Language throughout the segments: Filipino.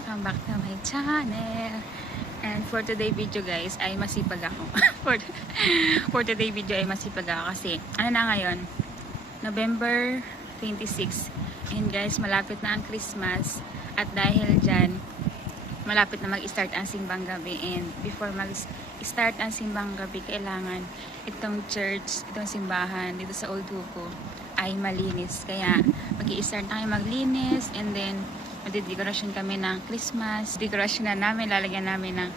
welcome back to my channel. And for today video guys ay masipag ako. for today video ay masipag ako kasi ano na ngayon, November 26. And guys, malapit na ang Christmas at dahil dyan malapit na mag-start ang simbang gabi. And before mag-start ang simbang gabi, kailangan itong church, itong simbahan dito sa Old Huco ay malinis. Kaya mag-i-start tayo maglinis and then magdedekorasyon kami ng Christmas. Dekorasyon na namin, lalagyan namin ng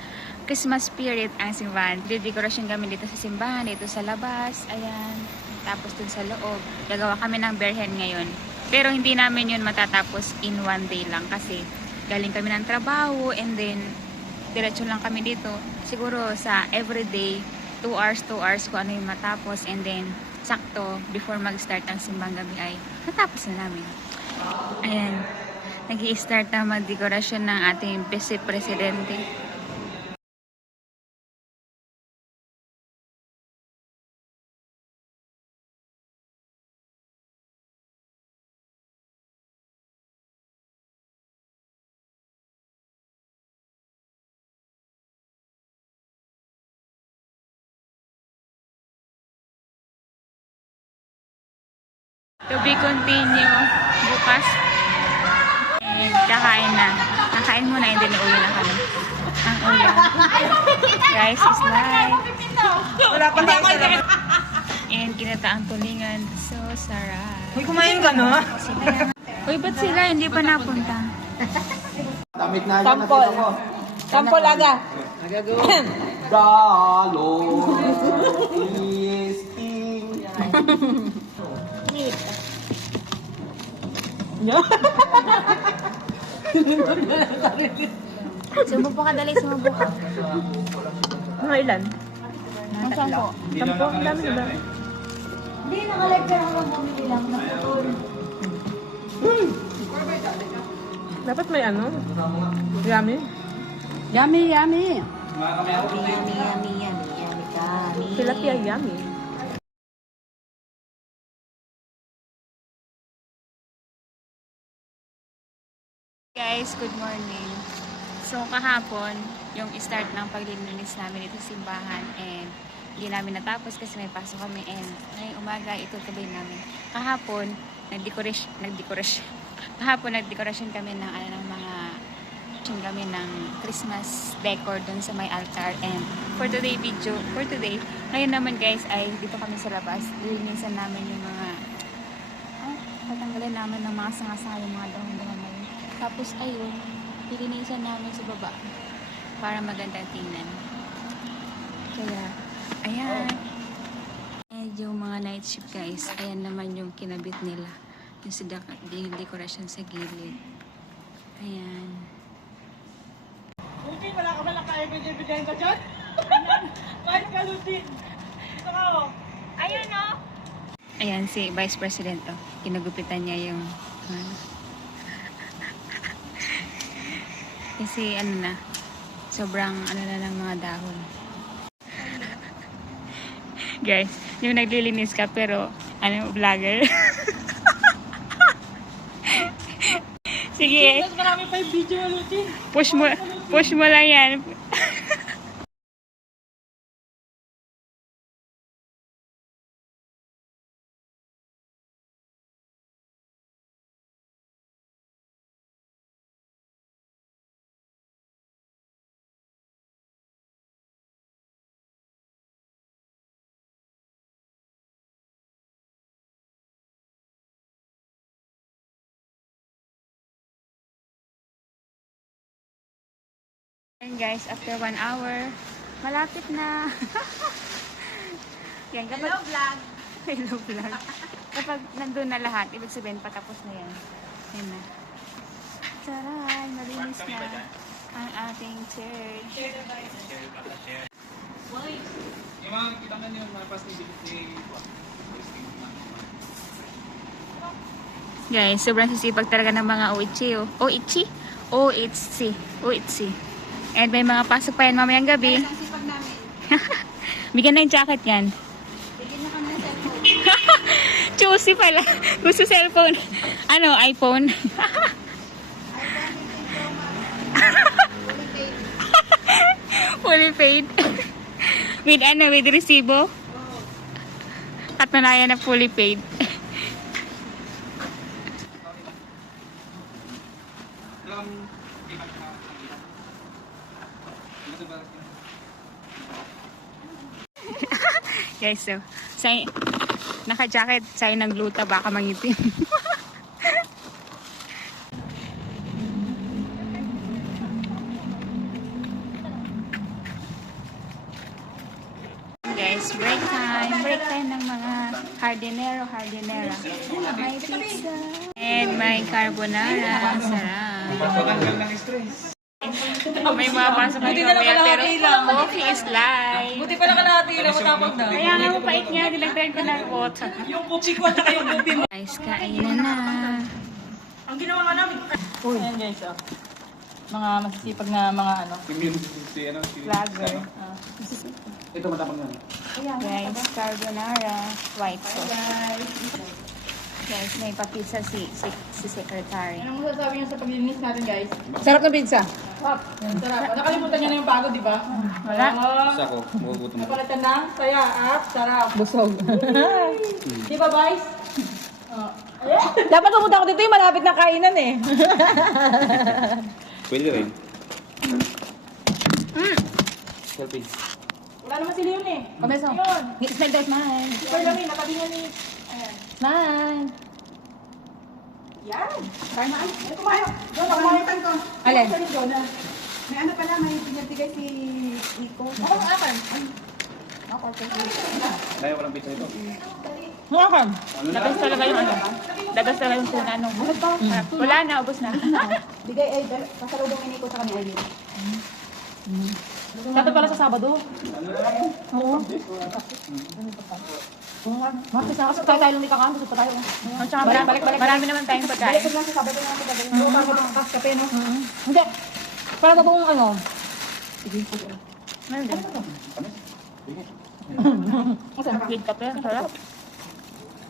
Christmas spirit ang simbahan. Dekorasyon kami dito sa simbahan, dito sa labas, ayan. Tapos dun sa loob. Gagawa kami ng berhen ngayon. Pero hindi namin yun matatapos in one day lang kasi galing kami ng trabaho and then diretso lang kami dito. Siguro sa everyday, 2 hours kung ano yung matapos and then sakto before mag-start ang simbang gabi ay natapos na namin. Ayan. Nag-i-start na mag-dekorasyon ng ating Vice Presidente. To be continue bukas. And kakain na. Kakain muna and then uwi na kami. Ang ulam. Rice is live. Wala pa tayo sa labas. And kinataang tulingan. So sarap. Uy, kumain ka, no? Uy, ba't sila hindi pa napunta? Damit na yan. Sampol. Sampol aga. Dalo. Isting. Sumubo ka, dali. Sumubo ka. Mga ilan? Ang 10. 10? Ang dami diba? Hindi, nakalive ka lang bumili lang. Naputol. Dapat may ano? Yummy? Yummy, yummy. Yummy, yummy, yummy, yummy, yummy. Tilapia yummy. Guys, good morning. So kahapon, yung start ng paglilinis namin dito sa simbahan and hindi namin natapos kasi may pasok kami and ngayong umaga itutuloy namin. Kahapon, nagdekorasyon kami ng ng mga kami ng Christmas decor doon sa may altar. And for today, ngayon naman guys ay dito kami sa labas. Lilinisan namin yung mga tatanggalin namin ng mga sanga-sanga, yung mga dahon-dahon na yun. Tapos ayun, lilinisan namin sa baba para magandang tingnan. Kaya, ayan. And yung mga night shift guys, ayan naman yung kinabit nila. Yung dekorasyon sa gilid. Ayan. Lutin, wala ka ba lang kaya ka dyan? Kahit ka, Lutin. Ito ka, oh. Ayun o! Ayan si Vice President o. Kinagupitan niya yung kasi sobrang na ng mga dahon. Guys, yung naglilinis ka pero vlogger. Sige. Mas marami pa yung video, Lutin. Push mo lang yan. And guys, after 1 hour, malapit na. Yan, kapag, hello vlog. Hello vlog. Kapag nandun na lahat, ibig sabihin patapos na yan. Yan na. Taray, malinis na ang ating church. Yung mga kita na yung mga possibility. Guys, sobrang sisipag talaga ng mga OHC. OHC? OHC. OHC. And may mga pasok pa yan mamayang gabi. Bigyan na yung jacket yan. Bigyan na kami ng cellphone. Choosy pala. Gusto cellphone. Ano, iPhone? Fully paid. With ano, with resibo? Katunayan na fully paid. Guys, so, naka-jacket, sa'yo ng gluta, baka mangitim. Guys, break time. Break time ng mga hardinera. May pizza. And may carbonara. Sarap. Patanggal ng stress. May mga pasok Buti kayo na lang mamaya, pero kalahati lang. coffee is live. Buti pala kalahati na matapos na. Kaya nga mapait niya, dinagdagan ko ng water. Yung pupi ko at saka yung pupi mo. Guys, kainan na. Ang ginawa nga namin. Ayan guys, oh. Mga masisipag na mga ano. Si ano? Vlogger. Ito matapang na. Guys, carbonara. White sauce. Guys, may papisa si secretary. Anong masasabi niyo sa paglilinis natin guys? Sarap na pizza. Sarap. Sarap. Nakalimutan niyo na yung pagod, di ba? Wala. Sako, magugutom ako. Napalitan ng saya at sarap. Busog. Di ba guys? Oh. Dapat pumunta ako dito yung malapit na kainan eh. Pwede rin. Selfie. Wala naman sila yun eh. Kameso. Yun. Smell that man. Ikaw lang eh, natabi niya ni... Ayan. Man. Yan. Kaya na ay. Ay, kumayo. Doon, kumayo ko. Alin? Sa doon na. May ano pala, may binibigay si Iko. Ako ang akan. Ako, Dahil walang pizza ito. Ang akan. Dagas talaga yung ano. Dagas talaga yung tuna nung. Wala na, ubos na. bigay ay, pasalubong ni Iko sa kanya Eileen. Dapat pala sa Sabado. Oo. Martes na kasi tayo lang ni Kakam. Busog pa tayo. At saka marami naman tayong pagkain. Balik ko lang sa Sabado na ako gagawin. Oo, para magkakas kape, no? Hindi. Para ba kung ano? Ano din? Good kape, sarap.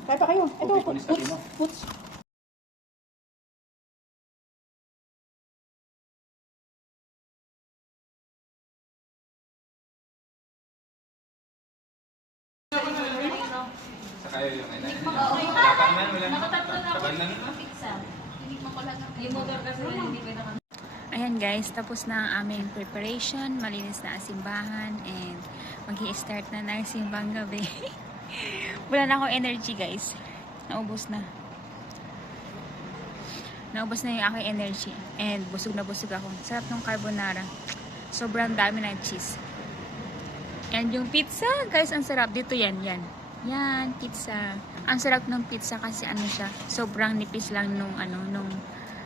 Kaya pa kayo. Ito, Puts. Saka yung kailangan. Wala pa naman, wala naman. Sabay lang. Ayan guys, tapos na ang aming preparation. Malinis na ang simbahan and mag-i-start na ng simbang gabi. Wala na akong energy guys. Naubos na. Naubos na yung aking energy. And busog na busog ako. Sarap ng carbonara. Sobrang dami ng cheese. And yung pizza, guys, ang sarap. Dito yan. Yan, pizza. Ang sarap ng pizza kasi ano siya, sobrang nipis lang nung ano,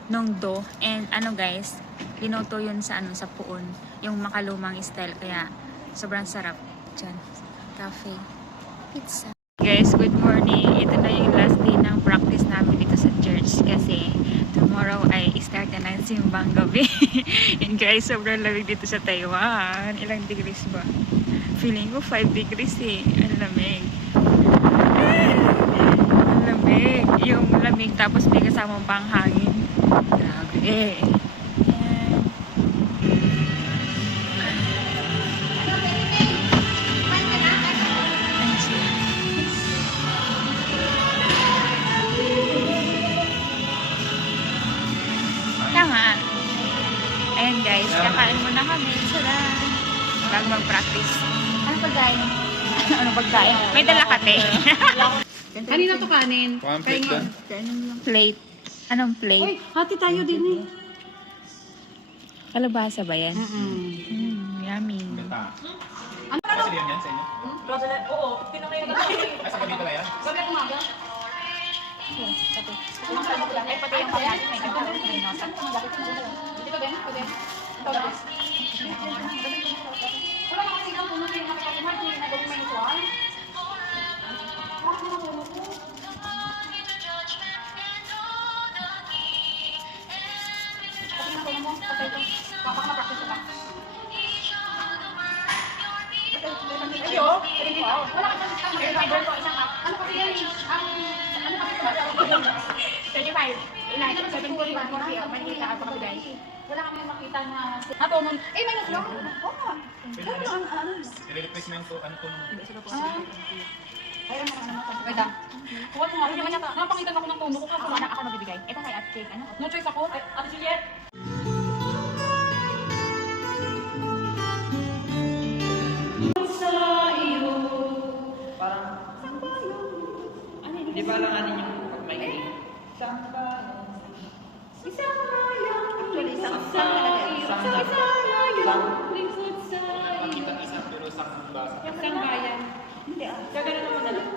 nung dough. And ano guys, linoto yun sa ano, sa puon. Yung makalumang style. Kaya sobrang sarap. Diyan. Cafe. Pizza. Guys, good morning. Ito na yung last day ng practice namin dito sa church kasi tomorrow ay start na ng simbang gabi. And guys, sobrang lamig dito sa Taiwan. Ilang degrees ba? Feeling ko 5 degrees eh. Ang lamig. Ang lamig. Yung lamig tapos may kasamang panghangin. Grabe. Ayan. Tama. Ayan guys, kakain muna kami. Sarap. Bago mag-practice. Ano pagkain? Ano pagkain? May dala kate. Kanina to kanin. One plate doon. Plate. Anong plate? Uy, hati tayo din eh. Kalabasa ba yan? Yummy. Benta. Ano yan yan sa inyo? Oo, pinakain na tayo. Ay, sa kanito ba yan? Sabi ang umaga. Ay, pati yung pagkain. May kakaroon na inosa. Hindi ka din? Pwede? Ito na. Wala na kasi lang puno yung nakakalimutan kung yung nagawin may isuan. Kasi na puno mo, patay ito. Papak na practice ka. Ay, oh. Wala ka sa isang isang app. Ano kasi yan? Ano kasi ito? 35. Ilan? 7 Manila at kami guys. Wala kami makita na natunon. Eh, minus lang. Oo nga. I-replace mo yung ano to. Ayun naman naman. Wait lang. Kuha mo nga. Napangitan ako ng tono ko kasi wala ako magbibigay. Ito kay at cake. Ano? No choice ako. Ate Juliet. Di ba lang ano yung pag may game? Makita isa pero isang basa. Isang bayan. Hindi ah. Gagano naman na lang.